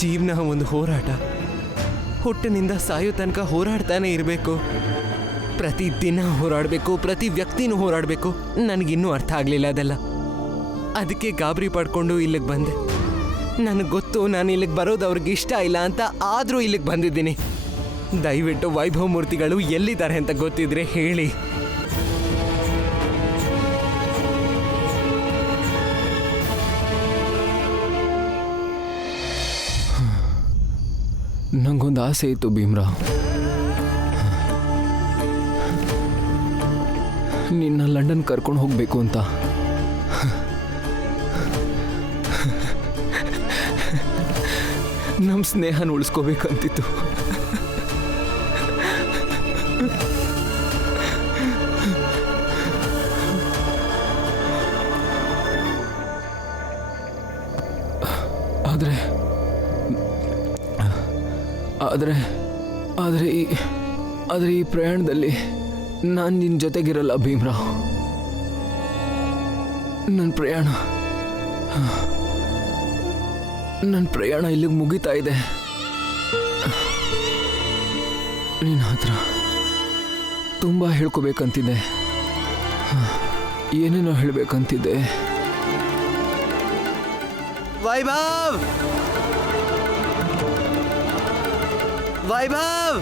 ಜೀವನ ಒಂದು ಹೋರಾಟ. ಹುಟ್ಟಿನಿಂದ ಸಾಯೋ ತನಕ ಹೋರಾಡ್ತಾನೆ ಇರಬೇಕು. ಪ್ರತಿದಿನ ಹೋರಾಡಬೇಕು, ಪ್ರತಿ ವ್ಯಕ್ತಿನೂ ಹೋರಾಡಬೇಕು. ನನಗಿನ್ನೂ ಅರ್ಥ ಆಗಲಿಲ್ಲ ಅದೆಲ್ಲ. ಅದಕ್ಕೆ ಗಾಬರಿ ಪಡ್ಕೊಂಡು ಇಲ್ಲಿಗೆ ಬಂದೆ. ನನಗೆ ಗೊತ್ತು ನಾನು ಇಲ್ಲಿಗೆ ಬರೋದು ಅವ್ರಿಗೆ ಇಷ್ಟ ಇಲ್ಲ ಅಂತ, ಆದರೂ ಇಲ್ಲಿಗೆ ಬಂದಿದ್ದೀನಿ. ದಯವಿಟ್ಟು ವೈಭವ್ ಮೂರ್ತಿಗಳು ಎಲ್ಲಿದ್ದಾರೆ ಅಂತ ಗೊತ್ತಿದ್ರೆ ಹೇಳಿ. ನಂಗೊಂದು ಆಸೆ ಇತ್ತು ಭೀಮ್ರಾವ್, ನಿನ್ನ ಲಂಡನ್ ಕರ್ಕೊಂಡು ಹೋಗಬೇಕು ಅಂತ. ನಮ್ಮ ಸ್ನೇಹನ ಉಳಿಸ್ಕೋಬೇಕಂತಿತ್ತು. ಆದರೆ ಈ ಪ್ರಯಾಣದಲ್ಲಿ ನಾನು ನಿನ್ನ ಜೊತೆಗಿರಲ್ಲ ಭೀಮ್ರಾವ್. ನನ್ನ ಪ್ರಯಾಣ ಇಲ್ಲಿಗೆ ಮುಗಿತಾ ಇದೆ. ನಿನ್ನ ಹತ್ರ ತುಂಬ ಹೇಳ್ಕೋಬೇಕಂತಿದೆ, ಏನೇನೋ ಹೇಳಬೇಕಂತಿದೆ. ವೈಭವ್, ವೈಭವ್,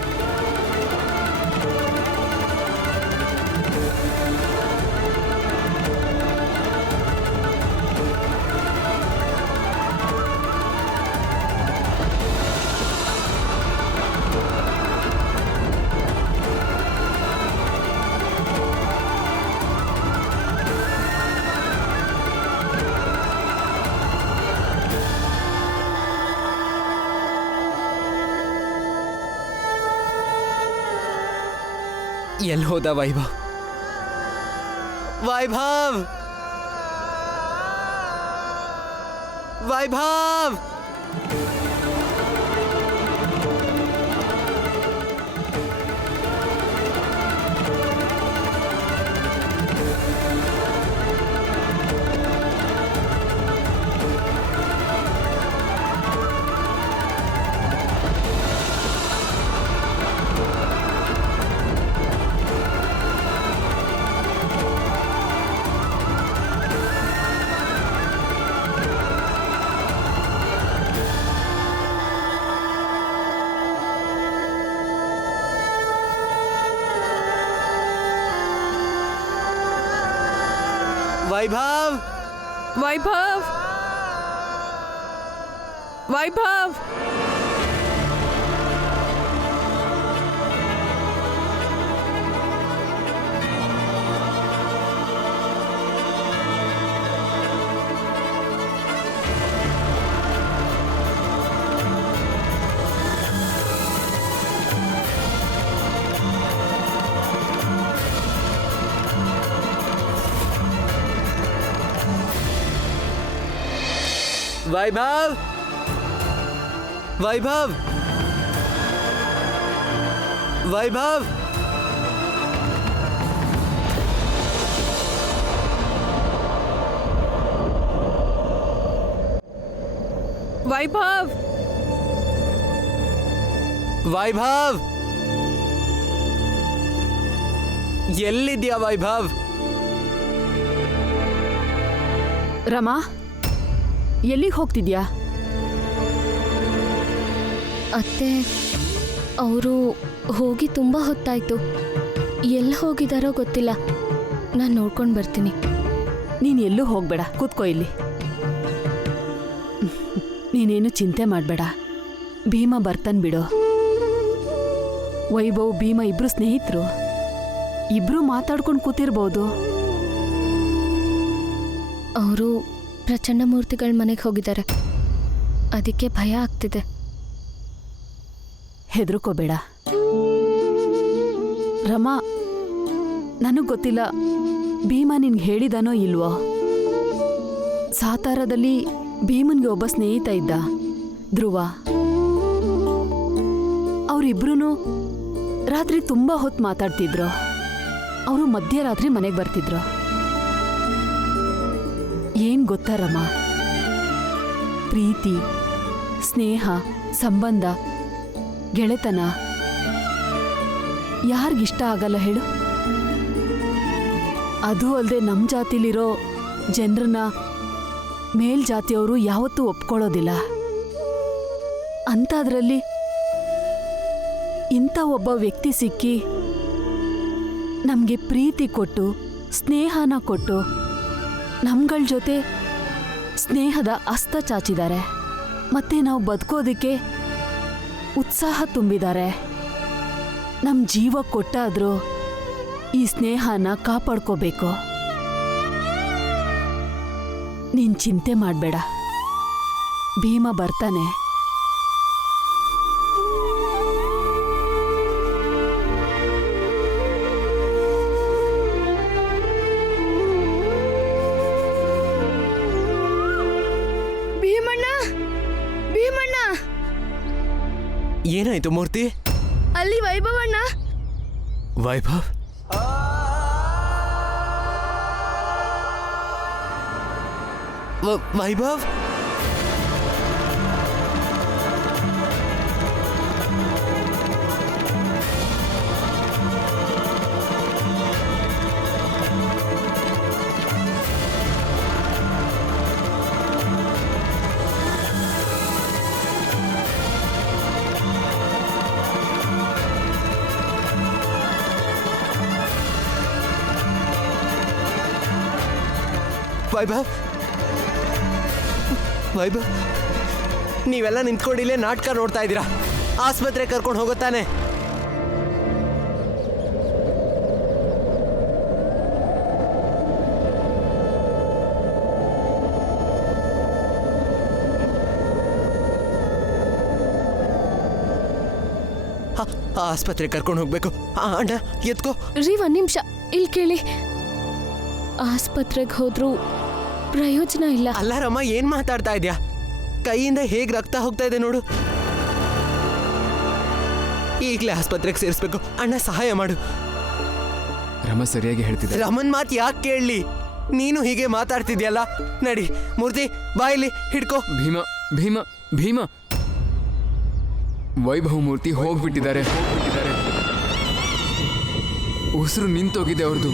ಎಲ್ಲಿ ಹೋದ ವೈಭವ್? ವೈಭವ್, ವೈಭವ್, वैभव, वैभव, वैभव, वैभव, वैभव, वैभव, वैभव, वैभव, ಎಲ್ಲಿದ್ಯಾ ವೈಭವ್? ರಮಾ, ಎಲ್ಲಿಗೆ ಹೋಗ್ತಿದ್ಯಾ? ಅತ್ತೆ, ಅವರು ಹೋಗಿ ತುಂಬ ಹೊತ್ತಾಯ್ತು. ಎಲ್ಲಿ ಹೋಗಿದಾರೋ ಗೊತ್ತಿಲ್ಲ. ನಾನು ನೋಡ್ಕೊಂಡು ಬರ್ತೀನಿ. ನೀನು ಎಲ್ಲೂ ಹೋಗಬೇಡ, ಕೂತ್ಕೋ ಇಲ್ಲಿ. ನೀನೇನು ಚಿಂತೆ ಮಾಡಬೇಡ. ಭೀಮ ಬರ್ತಾನೆ ಬಿಡು. ವೈಭವ್, ಭೀಮ ಇಬ್ರು ಸ್ನೇಹಿತರು. ಇಬ್ರು ಮಾತಾಡ್ಕೊಂಡು ಕೂತಿರ್ಬೋದು. ಅವರು ಪ್ರಚಂಡ ಮೂರ್ತಿಗಳ ಮನೆಗೆ ಹೋಗಿದ್ದಾರೆ. ಅದಕ್ಕೆ ಭಯ ಆಗ್ತಿದೆ. ಹೆದರ್ಕೋಬೇಡ ರಮಾ. ನನಗೆ ಗೊತ್ತಿಲ್ಲ ಭೀಮ ನಿನ್ಗೆ ಹೇಳಿದಾನೋ ಇಲ್ವೋ. ಸಾತಾರದಲ್ಲಿ ಭೀಮನ್ಗೆ ಒಬ್ಬ ಸ್ನೇಹಿತ ಇದ್ದ, ಧ್ರುವ. ಅವರಿಬ್ರು ರಾತ್ರಿ ತುಂಬ ಹೊತ್ತು ಮಾತಾಡ್ತಿದ್ರು. ಅವರು ಮಧ್ಯರಾತ್ರಿ ಮನೆಗೆ ಬರ್ತಿದ್ರು. ಏನ್ ಗೊತ್ತಾ ರಮಾ, ಪ್ರೀತಿ, ಸ್ನೇಹ, ಸಂಬಂಧ, ಗೆಳೆತನ ಯಾರಿಗಿಷ್ಟ ಆಗಲ್ಲ ಹೇಳು? ಅದು ಅಲ್ಲದೆ ನಮ್ಮ ಜಾತಿಲಿರೋ ಜನರನ್ನ ಮೇಲ್ಜಾತಿಯವರು ಯಾವತ್ತೂ ಒಪ್ಕೊಳ್ಳೋದಿಲ್ಲ. ಅಂಥದ್ರಲ್ಲಿ ಇಂಥ ಒಬ್ಬ ವ್ಯಕ್ತಿ ಸಿಕ್ಕಿ ನಮಗೆ ಪ್ರೀತಿ ಕೊಟ್ಟು ಸ್ನೇಹನ ಕೊಟ್ಟು ನಮ್ಗಳ ಜೊತೆ ಸ್ನೇಹದ ಹಸ್ತ ಚಾಚಿದ್ದಾರೆ. ಮತ್ತೆ ನಾವು ಬದುಕೋದಕ್ಕೆ ಉತ್ಸಾಹ ತುಂಬಿದ್ದಾರೆ. ನಮ್ಮ ಜೀವ ಕೊಟ್ಟಾದ್ರೂ ಈ ಸ್ನೇಹನ ಕಾಪಾಡ್ಕೋಬೇಕು. ನೀನ್ ಚಿಂತೆ ಮಾಡಬೇಡ, ಭೀಮ ಬರ್ತಾನೆ. ಭೀಮಣ್ಣ, ಭೀಮಣ್ಣ, ಏನಾಯ್ತು ಮೂರ್ತಿ? ಅಲ್ಲಿ ವೈಭವಣ್ಣ. ವೈಭವ್? ವೈಭವ್? ವೈಭವ್? ವೈಭವ್, ನೀವೆಲ್ಲ ನಿಂತ್ಕೊಂಡಿಲ್ಲೇ ನಾಟಕ ನೋಡ್ತಾ ಇದ್ದೀರಾ. ಆಸ್ಪತ್ರೆ ಕರ್ಕೊಂಡು ಹೋಗುತ್ತಾನೆ. ಆಸ್ಪತ್ರೆ ಕರ್ಕೊಂಡು ಹೋಗ್ಬೇಕು. ಅಣ್ಣ ಎತ್ಕೋ. ರೀ, ಒಂದ್ ನಿಮಿಷ ಇಲ್ಲಿ ಕೇಳಿ. ಆಸ್ಪತ್ರೆಗೆ ಹೋದ್ರೂ ಪ್ರಯೋಜನ ಇಲ್ಲ. ಅಲ್ಲ ರಮ್ಮ, ಏನ್ ಮಾತಾಡ್ತಾ ಇದ್ಯಾ? ಕೈಯಿಂದ ಹೇಗ್ ರಕ್ತ ಹೋಗ್ತಾ ಇದೆ ನೋಡು. ಈಗಲೇ ಆಸ್ಪತ್ರೆಗೆ ಸೇರಿಸ್ಬೇಕು. ಅಣ್ಣ ಸಹಾಯ ಮಾಡು. ರಮ ಸರಿಯಾಗಿ ಹೇಳ್ತಿದ್ದೆ. ರಮನ್ ಮಾತು ಯಾಕೆ ಕೇಳಲಿ? ನೀನು ಹೀಗೆ ಮಾತಾಡ್ತಿದ್ಯಲ್ಲ. ನಡಿ ಮೂರ್ತಿ, ಬಾಯಿಲಿ ಹಿಡ್ಕೋ. ಭೀಮ, ಭೀಮ, ಭೀಮ. ವೈಭವ್ ಮೂರ್ತಿ ಹೋಗ್ಬಿಟ್ಟಿದ್ದಾರೆ. ಉಸಿರು ನಿಂತೋಗಿದೆ ಅವ್ರದ್ದು.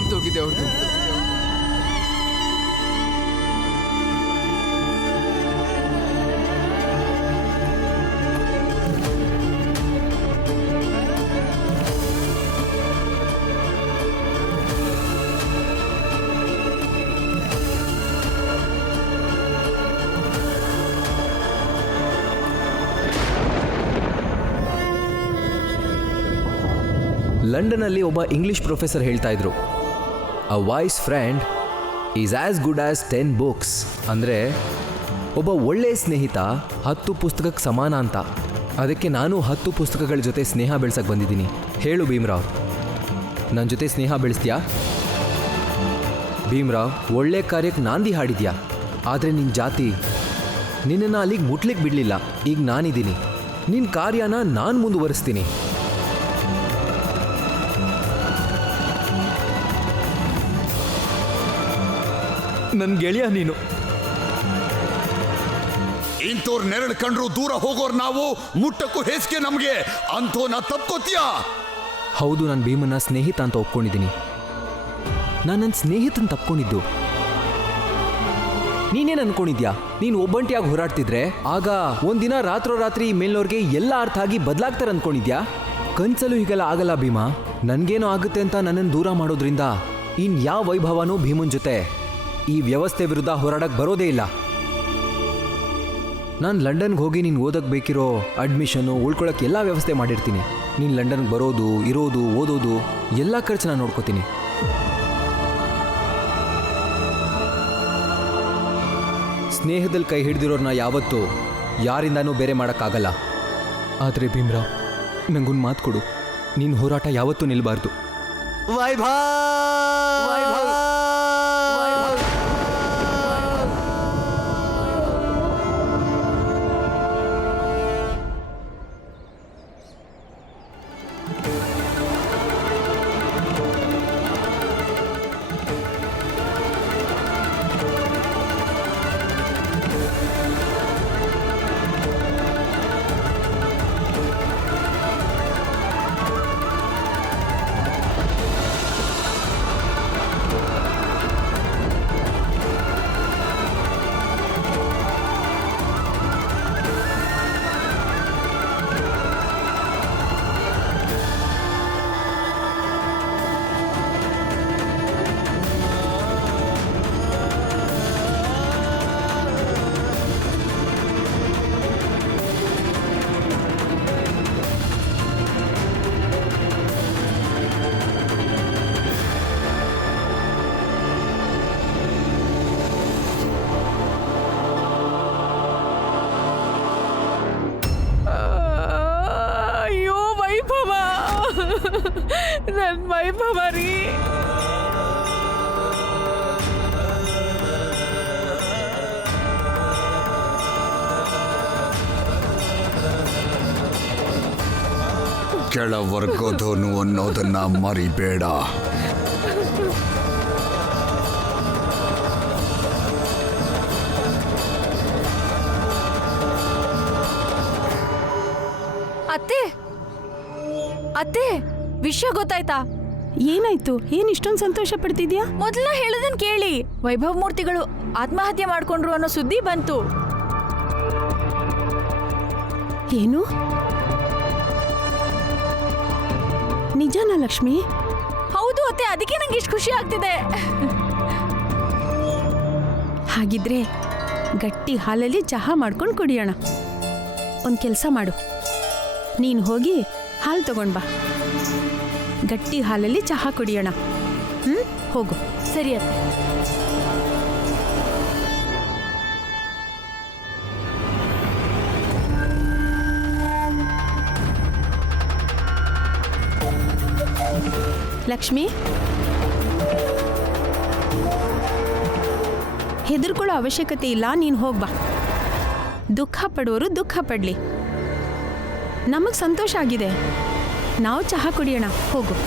ಲಂಡನ್ನಲ್ಲಿ ಒಬ್ಬ ಇಂಗ್ಲಿಷ್ ಪ್ರೊಫೆಸರ್ ಹೇಳ್ತಾ ಇದ್ರು, ಅ voice friend is as good as 10 books. ಅಂದರೆ ಒಬ್ಬ ಒಳ್ಳೆಯ ಸ್ನೇಹಿತ 10 ಪುಸ್ತಕಕ್ಕೆ ಸಮಾನ ಅಂತ. ಅದಕ್ಕೆ ನಾನು 10 ಪುಸ್ತಕಗಳ ಜೊತೆ ಸ್ನೇಹ ಬೆಳೆಸಕ್ಕೆ ಬಂದಿದ್ದೀನಿ. ಹೇಳು ಭೀಮ್ರಾವ್, ನನ್ನ ಜೊತೆ ಸ್ನೇಹ ಬೆಳೆಸ್ತೀಯಾ? ಭೀಮ್ರಾವ್, ಒಳ್ಳೆ ಕಾರ್ಯಕ್ಕೆ ನಾಂದಿ ಹಾಡಿದ್ಯಾ. ಆದರೆ ನಿನ್ನ ಜಾತಿ ನಿನ್ನನ್ನು ಅಲ್ಲಿಗೆ ಮುಟ್ಲಿಕ್ಕೆ ಬಿಡಲಿಲ್ಲ. ಈಗ ನಾನಿದ್ದೀನಿ. ನಿನ್ನ ಕಾರ್ಯನ ನಾನು ಮುಂದುವರಿಸ್ತೀನಿ. ನನ್ನ ಗೆಳೆಯ ನೀನು. ಇಂಥವ್ರ ನೆರಳು ಕಂಡ್ರು ದೂರ ಹೋಗೋರು ನಾವು, ಮುಟ್ಟಕ್ಕೂ ಹೇಸಿಗೆ ನಮಗೆ. ಅಂಥವ್ನ ತಪ್ಕೋತೀಯಾ? ಹೌದು, ನಾನು ಭೀಮನ್ನ ಸ್ನೇಹಿತ ಅಂತ ಒಪ್ಕೊಂಡಿದ್ದೀನಿ. ನಾನು ನನ್ನ ಸ್ನೇಹಿತನ ತಪ್ಕೊಂಡಿದ್ದು. ನೀನೇನು ಅನ್ಕೊಂಡಿದ್ಯಾ? ನೀನು ಒಬ್ಬಂಟಿಯಾಗಿ ಹೋರಾಡ್ತಿದ್ರೆ ಆಗ ಒಂದಿನ ರಾತ್ರೋರಾತ್ರಿ ಮೇಲ್ನವ್ರಿಗೆ ಎಲ್ಲ ಅರ್ಥ ಆಗಿ ಬದಲಾಗ್ತಾರೆ ಅನ್ಕೊಂಡಿದ್ಯಾ? ಕನ್ಸಲ್ಲೂ ಹೀಗೆಲ್ಲ ಆಗಲ್ಲ ಭೀಮಾ. ನನಗೇನೋ ಆಗುತ್ತೆ ಅಂತ ನನ್ನನ್ನು ದೂರ ಮಾಡೋದ್ರಿಂದ ಯಾವ ವೈಭವನೂ ಭೀಮನ್ ಜೊತೆ ಈ ವ್ಯವಸ್ಥೆ ವಿರುದ್ಧ ಹೋರಾಡಕ್ಕೆ ಬರೋದೇ ಇಲ್ಲ. ನಾನು ಲಂಡನ್ಗೆ ಹೋಗಿ ನೀನು ಓದಕ್ಕೆ ಬೇಕಿರೋ ಅಡ್ಮಿಷನು, ಉಳ್ಕೊಳ್ಳೋಕ್ಕೆ ಎಲ್ಲ ವ್ಯವಸ್ಥೆ ಮಾಡಿರ್ತೀನಿ. ನೀನು ಲಂಡನ್ಗೆ ಬರೋದು, ಇರೋದು, ಓದೋದು ಎಲ್ಲ ಖರ್ಚು ನಾನು ನೋಡ್ಕೋತೀನಿ. ಸ್ನೇಹದಲ್ಲಿ ಕೈ ಹಿಡ್ದಿರೋರ್ನ ಯಾವತ್ತೂ ಯಾರಿಂದನೂ ಬೇರೆ ಮಾಡೋಕ್ಕಾಗಲ್ಲ. ಆದರೆ ಭೀಮ್ರಾವ್, ನಂಗೊಂದು ಮಾತು ಕೊಡು. ನೀನು ಹೋರಾಟ ಯಾವತ್ತೂ ನಿಲ್ಲಬಾರ್ದು. ವೈಭವ್! ನನ್ ವೈಭವ ರೀ. ಕೆಳವರ್ಗದವನು ಅನ್ನೋದನ್ನ ಮರಿಬೇಡ. ಅತ್ತೆ ಅತ್ತೆ, ವಿಷಯ ಗೊತ್ತಾಯ್ತಾ? ಏನಾಯ್ತು? ಏನ್ ಇಷ್ಟೊಂದು ಸಂತೋಷ ಪಡ್ತಿದ್ಯಾ? ಮೊದಲ ಹೇಳೋದನ್ ಕೇಳಿ. ವೈಭವ್ ಮೂರ್ತಿಗಳು ಆತ್ಮಹತ್ಯೆ ಮಾಡ್ಕೊಂಡ್ರು ಅನ್ನೋ ಸುದ್ದಿ ಬಂತು. ಏನು? ನಿಜನಾ ಲಕ್ಷ್ಮಿ? ಹೌದು ಅತ್ತೆ, ಅದಕ್ಕೆ ನಂಗೆ ಇಷ್ಟು ಖುಷಿ ಆಗ್ತಿದೆ. ಹಾಗಿದ್ರೆ ಗಟ್ಟಿ ಹಾಲಲ್ಲಿ ಚಹಾ ಮಾಡ್ಕೊಂಡು ಕುಡಿಯೋಣ. ಒಂದು ಕೆಲಸ ಮಾಡು, ನೀನು ಹೋಗಿ ಹಾಲು ತಗೊಂಡ್ ಬಾ. ಗಟ್ಟಿ ಹಾಲಲ್ಲಿ ಚಹಾ ಕುಡಿಯೋಣ. ಹೋಗು. ಸರಿ ಅತ್ತೆ. ಲಕ್ಷ್ಮಿ, ಹೆದರ್ಕೊಳ್ಳೋ ಅವಶ್ಯಕತೆ ಇಲ್ಲ, ನೀನು ಹೋಗ್ಬಾ. ದುಃಖ ಪಡೋರು ದುಃಖ ಪಡ್ಲಿ. ನಮಗೆ ಸಂತೋಷ ಆಗಿದೆ, ನಾವು ಚಹಾ ಕುಡಿಯೋಣ. ಹೋಗು.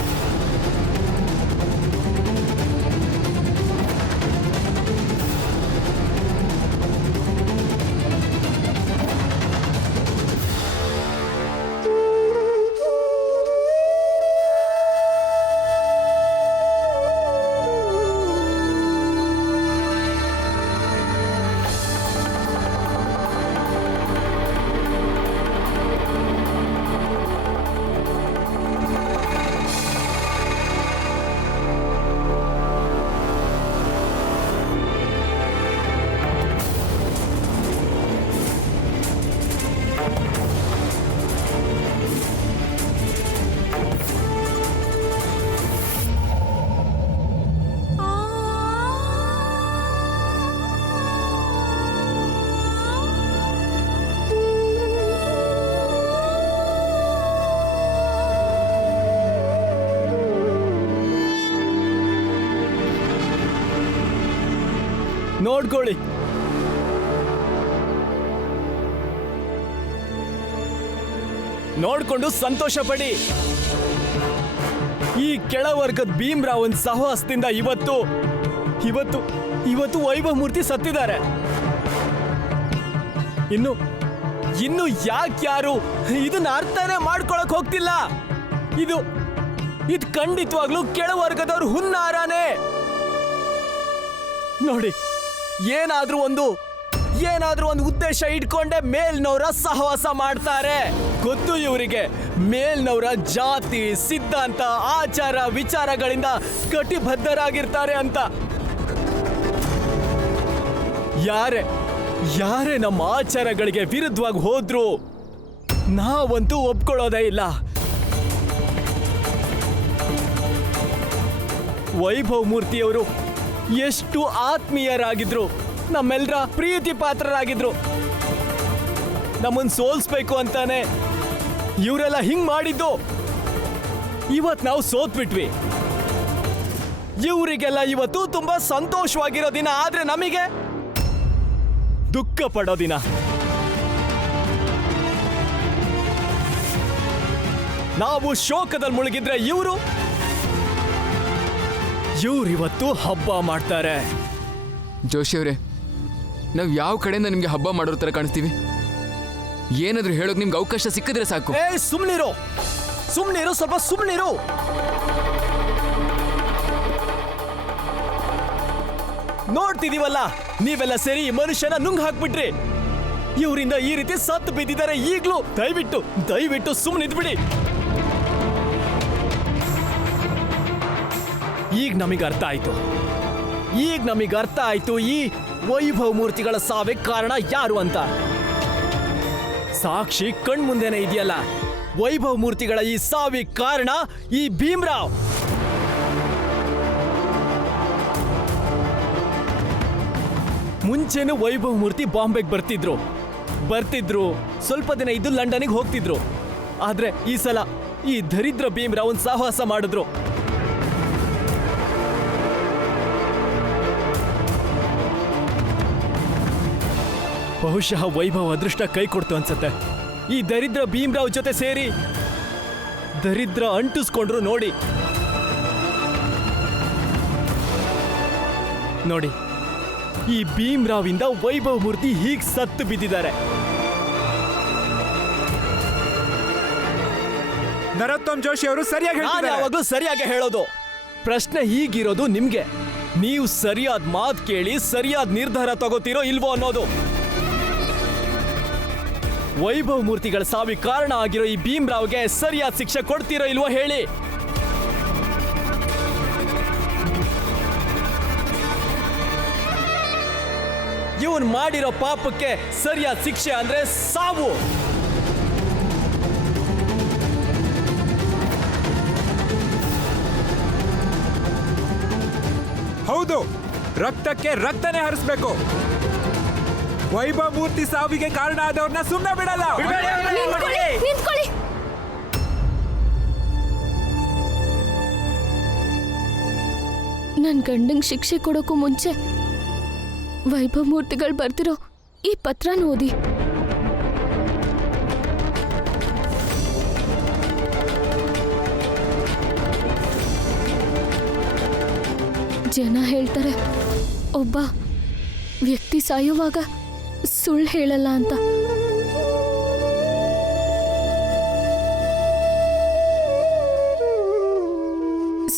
ನೋಡ್ಕೊಳ್ಳಿ, ನೋಡ್ಕೊಂಡು ಸಂತೋಷ ಪಡಿ. ಈ ಕೆಳವರ್ಗದ ಭೀಮ್ರಾವ್ ಸಹವಾಸದಿಂದ ಇವತ್ತು ಇವತ್ತು ಇವತ್ತು ವೈಭವ್ ಮೂರ್ತಿ ಸತ್ತಿದ್ದಾರೆ. ಇನ್ನು ಯಾರು ಇದನ್ನ ಅರ್ಥನೇ ಮಾಡ್ಕೊಳಕ್ ಹೋಗ್ತಿಲ್ಲ. ಇದು ಖಂಡಿತವಾಗ್ಲೂ ಕೆಳವರ್ಗದವ್ರು ಹುನ್ನಾರಾನೆ. ನೋಡಿ, ಏನಾದ್ರೂ ಒಂದು ಉದ್ದೇಶ ಇಟ್ಕೊಂಡೆ ಮೇಲ್ನವರ ಸಹವಾಸ ಮಾಡ್ತಾರೆ. ಗೊತ್ತು ಇವರಿಗೆ ಮೇಲ್ನವರ ಜಾತಿ, ಸಿದ್ಧಾಂತ, ಆಚಾರ ವಿಚಾರಗಳಿಂದ ಕಟಿಬದ್ಧರಾಗಿರ್ತಾರೆ ಅಂತ. ಯಾರೇ ನಮ್ಮ ಆಚಾರಗಳಿಗೆ ವಿರುದ್ಧವಾಗಿ ಹೋದ್ರು ನಾವಂತೂ ಒಪ್ಕೊಳ್ಳೋದೇ ಇಲ್ಲ. ವೈಭವ್ ಮೂರ್ತಿಯವರು ಎಷ್ಟು ಆತ್ಮೀಯರಾಗಿದ್ರು, ನಮ್ಮೆಲ್ಲರ ಪ್ರೀತಿ ಪಾತ್ರರಾಗಿದ್ರು. ನಮ್ಮನ್ನು ಸೋಲ್ಸ್ಬೇಕು ಅಂತಾನೆ ಇವರೆಲ್ಲ ಹಿಂಗ್ ಮಾಡಿದ್ದು. ಇವತ್ ನಾವು ಸೋತ್ಬಿಟ್ವಿ. ಇವರಿಗೆಲ್ಲ ಇವತ್ತು ತುಂಬಾ ಸಂತೋಷವಾಗಿರೋ ದಿನ, ಆದ್ರೆ ನಮಗೆ ದುಃಖ ಪಡೋ ದಿನ. ನಾವು ಶೋಕದಲ್ಲಿ ಮುಳುಗಿದ್ರೆ ಇವರು ಇವತ್ತು ಹಬ್ಬ ಮಾಡ್ತಾರೆ. ಜೋಶಿ ಅವರೇ, ನಾವು ಯಾವ ಕಡೆಯಿಂದ ನಿಮ್ಗೆ ಹಬ್ಬ ಮಾಡೋರ ತರ ಕಾಣಿಸ್ತೀವಿ? ಏನಾದ್ರೂ ಹೇಳೋದು ನಿಮ್ಗೆ ಅವಕಾಶ ಸಿಕ್ಕಿದ್ರೆ ಸಾಕು. ಸುಮ್ನಿರು, ಸ್ವಲ್ಪ ಸುಮ್ನಿರು. ನೋಡ್ತಿದೀವಲ್ಲ, ನೀವೆಲ್ಲ ಸೇರಿ ಮನುಷ್ಯನ ನುಂಗ್ ಹಾಕ್ಬಿಟ್ರಿ. ಇವರಿಂದ ಈ ರೀತಿ ಸತ್ತು ಬಿದ್ದಿದ್ದಾರೆ. ಈಗ್ಲೂ ದಯವಿಟ್ಟು ಸುಮ್ಮನಿದ್ಬಿಡಿ. ಈಗ ನಮಗೆ ಅರ್ಥ ಆಯ್ತು ಈ ವೈಭವ್ ಮೂರ್ತಿಗಳ ಸಾವಿಗೆ ಕಾರಣ ಯಾರು ಅಂತ. ಸಾಕ್ಷಿ ಕಣ್ಮುಂದೆನೆ ಇದೆಯಲ್ಲ. ವೈಭವ್ ಮೂರ್ತಿಗಳ ಈ ಸಾವಿಗೆ ಕಾರಣ ಈ ಭೀಮ್ರಾವ್. ಮುಂಚೆನೂ ವೈಭವ್ ಮೂರ್ತಿ ಬಾಂಬೆಗೆ ಬರ್ತಿದ್ರು, ಸ್ವಲ್ಪ ದಿನ ಇದ್ದು ಲಂಡನ್ಗೆ ಹೋಗ್ತಿದ್ರು. ಆದ್ರೆ ಈ ಸಲ ಈ ದರಿದ್ರ ಭೀಮ್ರಾವನ್ ಸಾಹಸ ಮಾಡಿದ್ರು. ಬಹುಶಃ ವೈಭವ್ ಅದೃಷ್ಟ ಕೈ ಕೊಡ್ತು ಅನ್ಸತ್ತೆ. ಈ ದರಿದ್ರ ಭೀಮ್ರಾವ್ ಜೊತೆ ಸೇರಿ ದರಿದ್ರ ಅಂಟಿಸ್ಕೊಂಡ್ರು ನೋಡಿ. ನೋಡಿ, ಈ ಭೀಮ್ರಾವಿಂದ ವೈಭವ್ ಮೂರ್ತಿ ಹೀಗ್ ಸತ್ತು ಬಿದ್ದಿದ್ದಾರೆ. ನರೋತ್ತಮ್ ಜೋಶಿ ಅವರು ಸರಿಯಾಗಿ ನಾನು ಯಾವಾಗ್ಲೂ ಸರಿಯಾಗಿ ಹೇಳೋದು. ಪ್ರಶ್ನೆ ಹೀಗಿರೋದು ನಿಮ್ಗೆ, ನೀವು ಸರಿಯಾದ ಮಾತು ಕೇಳಿ ಸರಿಯಾದ ನಿರ್ಧಾರ ತಗೋತೀರೋ ಇಲ್ವೋ ಅನ್ನೋದು. ವೈಭವ್ ಮೂರ್ತಿಗಳ ಸಾವಿಗೆ ಕಾರಣ ಆಗಿರೋ ಈ ಭೀಮ್ರಾವ್ಗೆ ಸರಿಯಾದ ಶಿಕ್ಷೆ ಕೊಡ್ತೀರೋ ಇಲ್ವೋ ಹೇಳಿ. ಇವನ್ ಮಾಡಿರೋ ಪಾಪಕ್ಕೆ ಸರಿಯಾದ ಶಿಕ್ಷೆ ಅಂದ್ರೆ ಸಾವು. ಹೌದು, ರಕ್ತಕ್ಕೆ ರಕ್ತನೇ ಹರಿಸ್ಬೇಕು. ವೈಭವ್ ಮೂರ್ತಿ ಸಾವಿಗೆ ಕಾರಣ ಆದವ್ರನ್ನ ಸುಮ್ಮನೆ ಬಿಡಲ್ಲ. ನಿಂತ್ಕೊಳ್ಳಿ. ನನ್ ಗಂಡಂಗ್ ಶಿಕ್ಷೆ ಕೊಡೋಕ್ಕೂ ಮುಂಚೆ ವೈಭವ್ ಮೂರ್ತಿಗಳು ಬರ್ತಿರೋ ಈ ಪತ್ರನ ಓದಿ. ಜನ ಹೇಳ್ತಾರೆ ಒಬ್ಬ ವ್ಯಕ್ತಿ ಸಾಯುವಾಗ ಸುಳ್ಳು ಹೇಳಲ್ಲ ಅಂತ.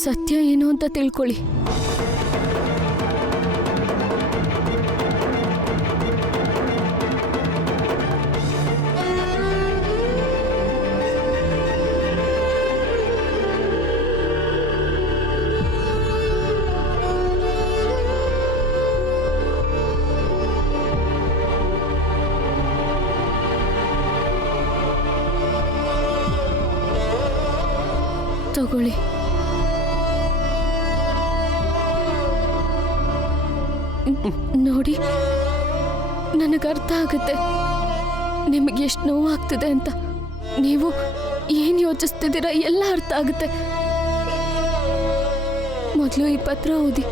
ಸತ್ಯ ಏನು ಅಂತ ತಿಳ್ಕೊಳ್ಳಿ. ತಗೊಳ್ಳಿ. ನೋಡಿ, ನನಗರ್ಥ ಆಗುತ್ತೆ ನಿಮಗೆ ಎಷ್ಟು ನೋವಾಗ್ತಿದೆ ಅಂತ. ನೀವು ಏನು ಯೋಚಿಸ್ತಿದ್ದೀರಾ ಎಲ್ಲ ಅರ್ಥ ಆಗುತ್ತೆ. ಮೊದಲು ಈ ಪತ್ರ ಓದಿ.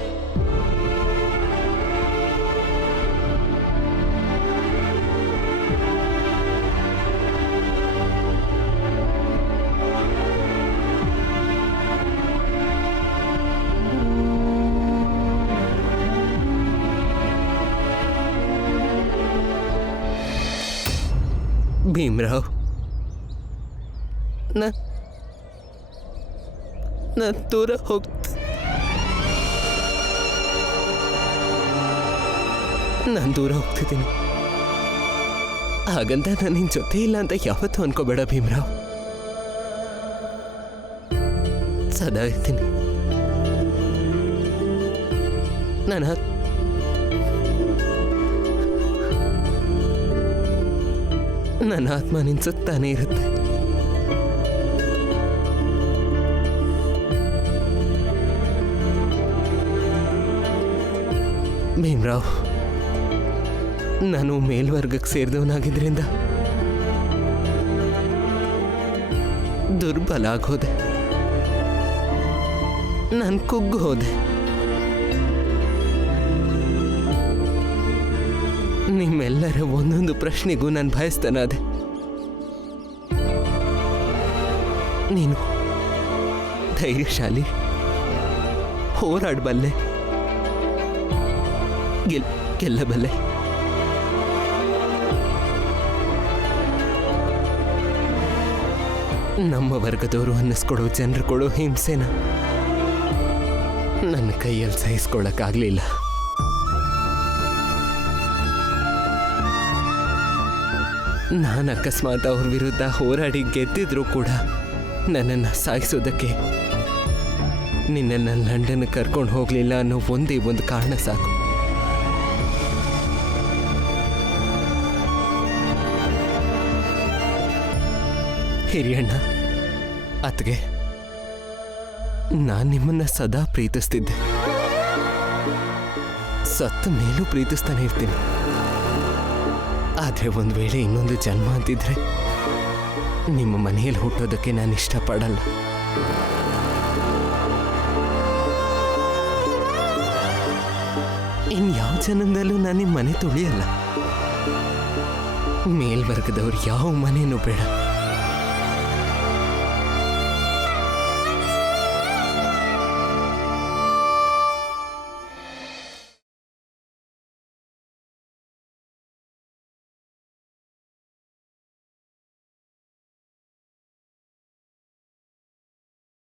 ಭೀಮ್ರಾವ್, ನಾನು ದೂರ ಹೋಗ್ತಿದ್ದೀನಿ. ಹಾಗಂತ ನಾನು ನಿನ್ನ ಜೊತೆ ಇಲ್ಲ ಅಂತ ಯಾವತ್ತೂ ಅನ್ಕೋಬೇಡ ಭೀಮ್ರಾವ್. ಸದಾ ಇರ್ತೀನಿ. ನನ್ನ ಆತ್ಮ ನಿನ್ ಸುತ್ತಾನೇ ಇರುತ್ತೆ. ಭೀಮ್ರಾವ್, ನಾನು ಮೇಲ್ವರ್ಗಕ್ಕೆ ಸೇರಿದವನಾಗಿದ್ರಿಂದ ದುರ್ಬಲ ಆಗೋದೆ. ನಾನು ಕುಗ್ಗು ಹೋದೆ. ನಿಮ್ಮೆಲ್ಲರ ಒಂದೊಂದು ಪ್ರಶ್ನೆಗೂ ನಾನು ಭಯಸ್ತನಾದೆ. ನೀನು ಧೈರ್ಯಶಾಲಿ, ಹೋರಾಡಬಲ್ಲೆ, ಗೆಲ್ಲಬಲ್ಲೆ. ನಮ್ಮ ವರ್ಗದವರು ಅನ್ನಿಸ್ಕೊಡೋ ಜನರು ಕೊಡೋ ಹಿಂಸೆನ ನನ್ನ ಕೈಯಲ್ಲಿ ಸಹಿಸ್ಕೊಳ್ಳೋಕ್ಕಾಗಲಿಲ್ಲ. ನಾನು ಅಕಸ್ಮಾತ್ ಅವ್ರ ವಿರುದ್ಧ ಹೋರಾಡಿ ಗೆದ್ದಿದ್ರು ಕೂಡ ನನ್ನನ್ನು ಸಾಯಿಸೋದಕ್ಕೆ ನಿನ್ನನ್ನು ಲಂಡನ್ಗೆ ಕರ್ಕೊಂಡು ಹೋಗಲಿಲ್ಲ ಅನ್ನೋ ಒಂದೇ ಒಂದು ಕಾರಣ ಸಾಕು. ಹಿರಿಯಣ್ಣ, ಅತ್ಗೆ, ನಾನು ನಿಮ್ಮನ್ನು ಸದಾ ಪ್ರೀತಿಸ್ತಿದ್ದೆ. ಸತ್ತ ಮೇಲೂ ಪ್ರೀತಿಸ್ತಾನೆ ಇರ್ತೀನಿ. ಆದರೆ ಒಂದು ವೇಳೆ ಇನ್ನೊಂದು ಜನ್ಮ ಅಂತಿದ್ರೆ ನಿಮ್ಮ ಮನೆಯಲ್ಲಿ ಹುಟ್ಟೋದಕ್ಕೆ ನಾನು ಇಷ್ಟಪಡಲ್ಲ. ಇನ್ಯಾವ ಜನ್ಮದಲ್ಲೂ ನಾನು ನಿಮ್ಮ ಮನೆ ತುಳಿಯಲ್ಲ. ಮೇಲ್ವರ್ಗದವ್ರು ಯಾವ ಮನೇನೂ ಬೇಡ.